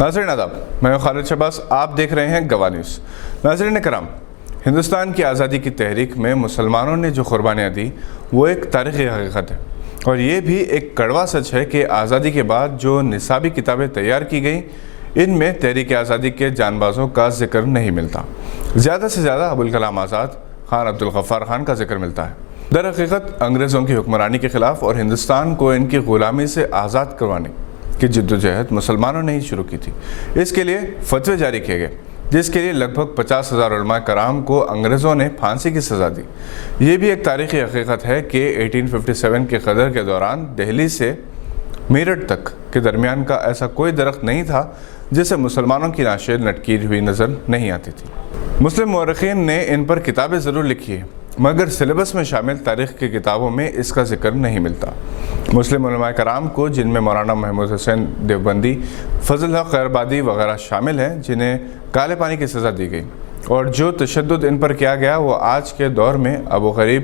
ناظرین آداب، میں ہوں خالد شہباز، آپ دیکھ رہے ہیں گواہ نیوز۔ ناظرین کرام، ہندوستان کی آزادی کی تحریک میں مسلمانوں نے جو قربانیاں دی وہ ایک تاریخی حقیقت ہے، اور یہ بھی ایک کڑوا سچ ہے کہ آزادی کے بعد جو نصابی کتابیں تیار کی گئیں ان میں تحریک آزادی کے جانبازوں کا ذکر نہیں ملتا۔ زیادہ سے زیادہ ابوالکلام آزاد، خان عبدالغفار خان کا ذکر ملتا ہے۔ در حقیقت انگریزوں کی حکمرانی کے خلاف اور ہندوستان کو ان کی غلامی سے آزاد کروانے کی جدوجہد مسلمانوں نے ہی شروع کی تھی۔ اس کے لیے فتوے جاری کیے گئے، جس کے لیے لگ بھگ 50,000 علماء کرام کو انگریزوں نے پھانسی کی سزا دی۔ یہ بھی ایک تاریخی حقیقت ہے کہ 1857 کے غدر کے دوران دہلی سے میرٹھ تک کے درمیان کا ایسا کوئی درخت نہیں تھا جسے مسلمانوں کی نعشیں لٹکی ہوئی نظر نہیں آتی تھی۔ مسلم مورخین نے ان پر کتابیں ضرور لکھی ہیں، مگر سلیبس میں شامل تاریخ کی کتابوں میں اس کا ذکر نہیں ملتا۔ مسلم علماء کرام کو، جن میں مولانا محمود حسین دیوبندی، فضل حق خیرآبادی وغیرہ شامل ہیں، جنہیں کالے پانی کی سزا دی گئی، اور جو تشدد ان پر کیا گیا وہ آج کے دور میں ابو غریب،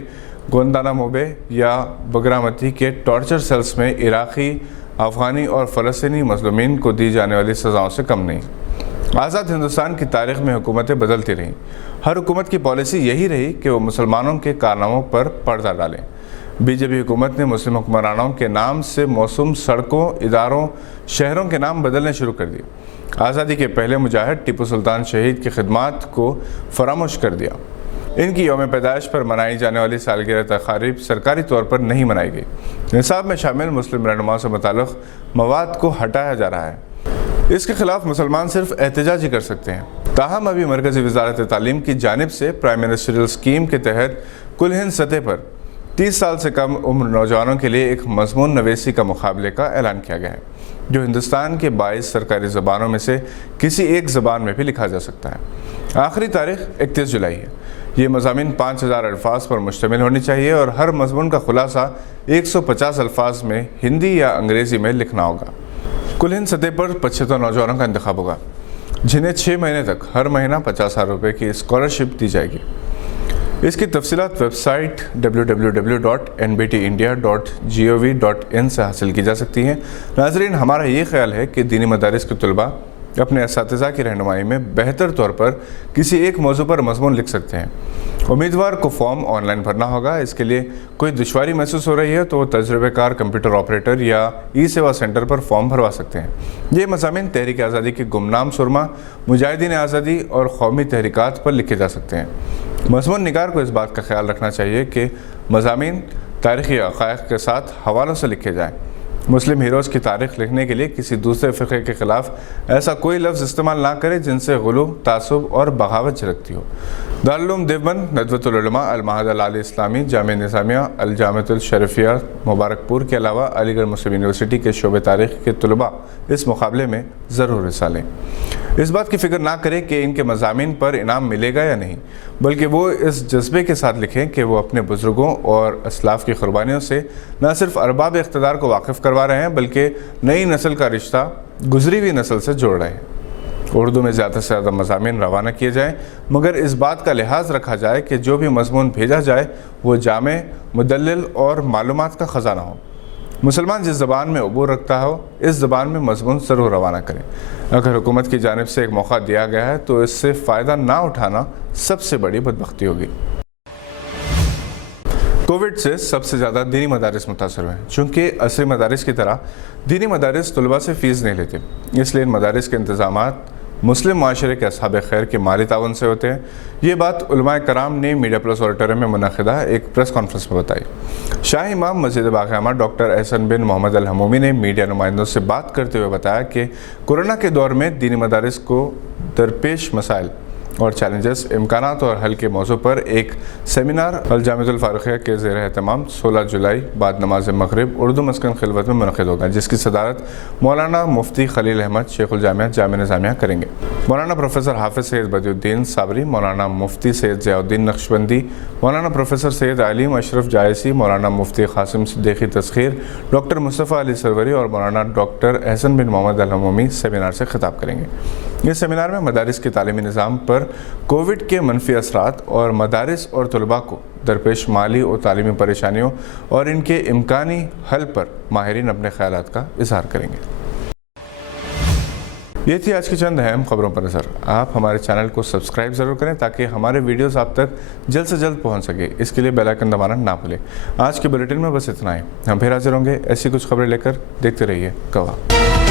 گوانتانامو بے یا بگرامتی کے ٹارچر سیلز میں عراقی، افغانی اور فلسطینی مظلومین کو دی جانے والی سزاؤں سے کم نہیں۔ آزاد ہندوستان کی تاریخ میں حکومتیں بدلتی رہیں، ہر حکومت کی پالیسی یہی رہی کہ وہ مسلمانوں کے کارناموں پر پردہ ڈالیں۔ بی جے پی حکومت نے مسلم حکمرانوں کے نام سے موسوم سڑکوں، اداروں، شہروں کے نام بدلنے شروع کر دیے۔ آزادی کے پہلے مجاہد ٹیپو سلطان شہید کی خدمات کو فراموش کر دیا۔ ان کی یوم پیدائش پر منائی جانے والی سالگرہ تقاریب سرکاری طور پر نہیں منائی گئی۔ نصاب میں شامل مسلم رہنماؤں سے متعلق مواد کو ہٹایا جا رہا ہے۔ اس کے خلاف مسلمان صرف احتجاج ہی کر سکتے ہیں۔ تاہم ابھی مرکزی وزارت تعلیم کی جانب سے پرائم منسٹریل اسکیم کے تحت کل ہند سطح پر 30 سال سے کم عمر نوجوانوں کے لیے ایک مضمون نویسی کا مقابلے کا اعلان کیا گیا ہے، جو ہندوستان کے 22 سرکاری زبانوں میں سے کسی ایک زبان میں بھی لکھا جا سکتا ہے۔ آخری تاریخ 31 جولائی ہے۔ یہ مضامین 5000 الفاظ پر مشتمل ہونی چاہیے اور ہر مضمون کا خلاصہ 150 الفاظ میں ہندی یا انگریزی میں لکھنا ہوگا۔ کل ہند سطح پر 75 نوجوانوں کا انتخاب ہوگا، جنہیں 6 مہینے تک ہر مہینہ 50,000 روپے کی اسکالرشپ دی جائے گی۔ اس کی تفصیلات ویب سائٹ www.nbtindia.gov.in سے حاصل کی جا سکتی ہیں۔ ناظرین، ہمارا یہ خیال ہے کہ دینی مدارس کے طلباء اپنے اساتذہ کی رہنمائی میں بہتر طور پر کسی ایک موضوع پر مضمون لکھ سکتے ہیں۔ امیدوار کو فارم آن لائن بھرنا ہوگا۔ اس کے لیے کوئی دشواری محسوس ہو رہی ہے تو وہ تجربہ کار کمپیوٹر آپریٹر یا ای سیوا سینٹر پر فارم بھروا سکتے ہیں۔ یہ مضامین تحریک آزادی کے گمنام سرما، مجاہدین آزادی اور قومی تحریکات پر لکھے جا سکتے ہیں۔ مضمون نگار کو اس بات کا خیال رکھنا چاہیے کہ مضامین تاریخی حقائق کے ساتھ حوالوں سے لکھے جائیں۔ مسلم ہیروز کی تاریخ لکھنے کے لیے کسی دوسرے فرقے کے خلاف ایسا کوئی لفظ استعمال نہ کرے جن سے غلو، تعصب اور بغاوت جھلکتی ہو۔ دارالعلوم دیوبند، ندوۃ العلماء، المعہد العالی اسلامی، جامعہ نظامیہ، الجامعۃ الشریفیہ مبارک پور کے علاوہ علی گڑھ مسلم یونیورسٹی کے شعبہ تاریخ کے طلباء اس مقابلے میں ضرور حصہ لیں۔ اس بات کی فکر نہ کریں کہ ان کے مضامین پر انعام ملے گا یا نہیں، بلکہ وہ اس جذبے کے ساتھ لکھیں کہ وہ اپنے بزرگوں اور اسلاف کی قربانیوں سے نہ صرف ارباب اقتدار کو واقف کروا رہے ہیں بلکہ نئی نسل کا رشتہ گزری ہوئی نسل سے جوڑ رہے ہیں۔ اردو میں زیادہ سے زیادہ مضامین روانہ کیے جائیں، مگر اس بات کا لحاظ رکھا جائے کہ جو بھی مضمون بھیجا جائے وہ جامع، مدلل اور معلومات کا خزانہ ہو۔ مسلمان جس زبان میں عبور رکھتا ہو اس زبان میں مضمون ضرور روانہ کریں۔ اگر حکومت کی جانب سے ایک موقع دیا گیا ہے تو اس سے فائدہ نہ اٹھانا سب سے بڑی بدبختی ہوگی۔ کووڈ سے سب سے زیادہ دینی مدارس متاثر ہوئے ہیں، چونکہ عصری مدارس کی طرح دینی مدارس طلباء سے فیس نہیں لیتے، اس لیے ان مدارس کے انتظامات مسلم معاشرے کے اصحاب خیر کے مالی تعاون سے ہوتے ہیں۔ یہ بات علماء کرام نے میڈیا پلس آڈیٹوریم میں منعقدہ ایک پریس کانفرنس میں بتائی۔ شاہی امام مسجد باغ احمد ڈاکٹر احسن بن محمد الحمومی نے میڈیا نمائندوں سے بات کرتے ہوئے بتایا کہ کورونا کے دور میں دینی مدارس کو درپیش مسائل اور چیلنجز، امکانات اور حل کے موضوع پر ایک سیمینار الجامعۃ الفاروقیہ کے زیر اہتمام 16 جولائی بعد نماز مغرب اردو مسکن خلوت میں منعقد ہوگا، جس کی صدارت مولانا مفتی خلیل احمد شیخ الجامعہ جامعہ نظامیہ کریں گے۔ مولانا پروفیسر حافظ سید بدیع الدین صابری، مولانا مفتی سید ضیاء الدین نقشبندی، مولانا پروفیسر سید علیم اشرف جائسی، مولانا مفتی قاسم صدیقی تسخیر، ڈاکٹر مصطفیٰ علی سروری اور مولانا ڈاکٹر احسن بن محمد الحمومی سیمینار سے خطاب کریں گے۔ اس سیمینار میں مدارس کے تعلیمی نظام پر کووڈ کے منفی اثرات اور مدارس اور طلباء کو درپیش مالی اور تعلیمی پریشانیوں اور ان کے امکانی حل پر ماہرین اپنے خیالات کا اظہار کریں گے۔ یہ تھی آج کی چند اہم خبروں پر نظر۔ آپ ہمارے چینل کو سبسکرائب ضرور کریں تاکہ ہمارے ویڈیوز آپ تک جلد سے جلد پہنچ سکے۔ اس کے لیے بیل آئیکن دبانا نہ بھولیں۔ آج کے بلیٹن میں بس اتنا ہی، ہم پھر حاضر ہوں گے ایسی کچھ خبریں لے کر۔ دیکھتے رہیے گواہ۔